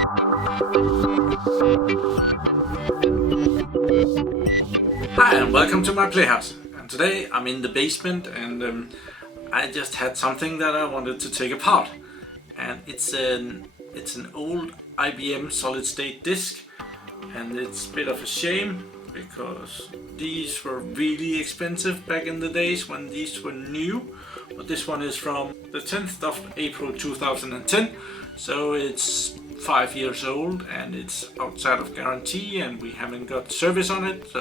Hi and welcome to my playhouse. And today I'm in the basement and I just had something that I wanted to take apart. And it's an old IBM solid state disk, and it's a bit of a shame because these were really expensive back in the days when these were new. But this one is from the 10th of April 2010, so it's 5 years old and it's outside of guarantee and we haven't got service on it,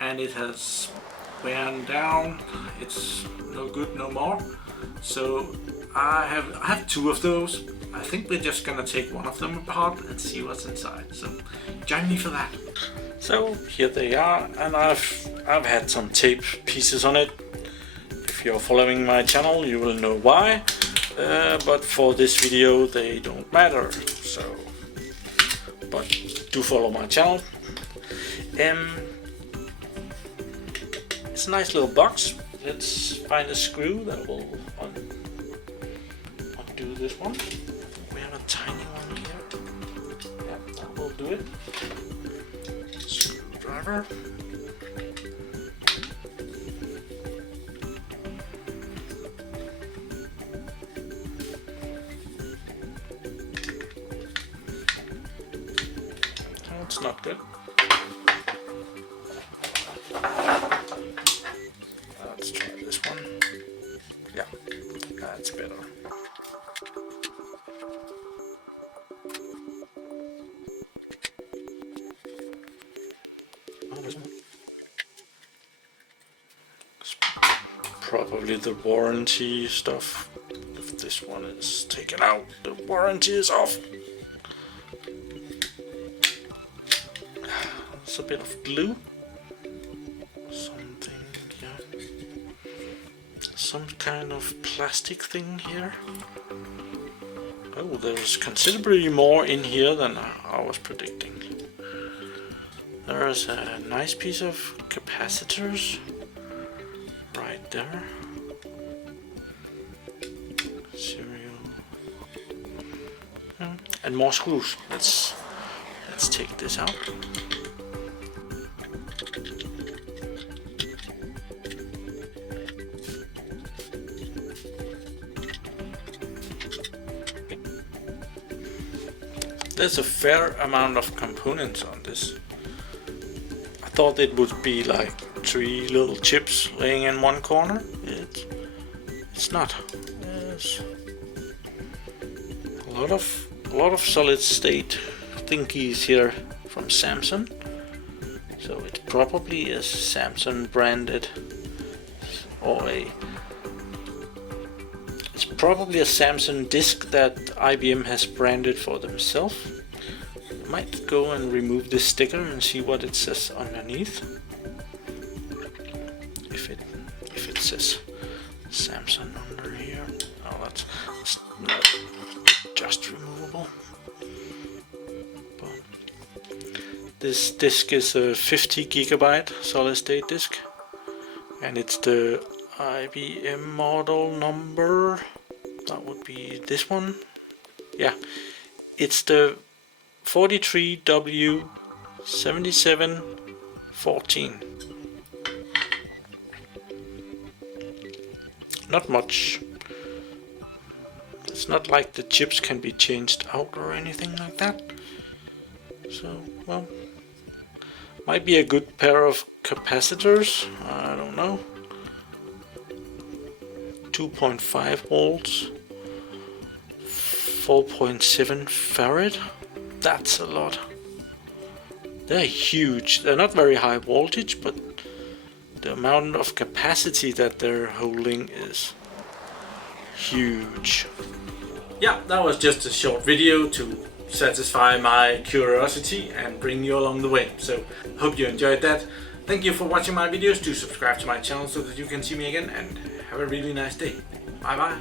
and it has worn down, it's no good no more. So I have two of those. I think we're just gonna take one of them apart and see what's inside, so join me for that. So here they are, and I've had some tape pieces on it. If you're following my channel you will know why, but for this video they don't matter, so but do follow my channel. It's a nice little box. Let's find a screw that will undo this one. We have a tiny one here. Yeah, that will do it. Screwdriver. That's not good. Let's try this one. Yeah, that's better. Oh, this one. It's probably the warranty stuff. If this one is taken out, the warranty is off. It's a bit of glue. Something, yeah. Some kind of plastic thing here. Oh, there's considerably more in here than I was predicting. There's a nice piece of capacitors right there. Serial. And more screws. Let's take this out. There's a fair amount of components on this. I thought it would be like 3 little chips laying in one corner. It's not. There's a lot of solid state thingies here from Samsung. So it probably is Samsung branded, or it's probably a Samsung disk that IBM has branded for themselves. I might go and remove this sticker and see what it says underneath. If it says Samsung under here. Oh, that's not just removable. But this disk is a 50 gigabyte solid state disk, and it's the IBM model number. That would be this one. Yeah, it's the 43W7714. Not much. It's not like the chips can be changed out or anything like that. So, well, might be a good pair of capacitors. I don't know. 2.5 volts, 4.7 farad. That's a lot. They're huge. They're not very high voltage, but the amount of capacity that they're holding is huge. Yeah, that was just a short video to satisfy my curiosity and bring you along the way. So, hope you enjoyed that. Thank you for watching my videos. Do subscribe to my channel so that you can see me again, and have a really nice day. Bye bye.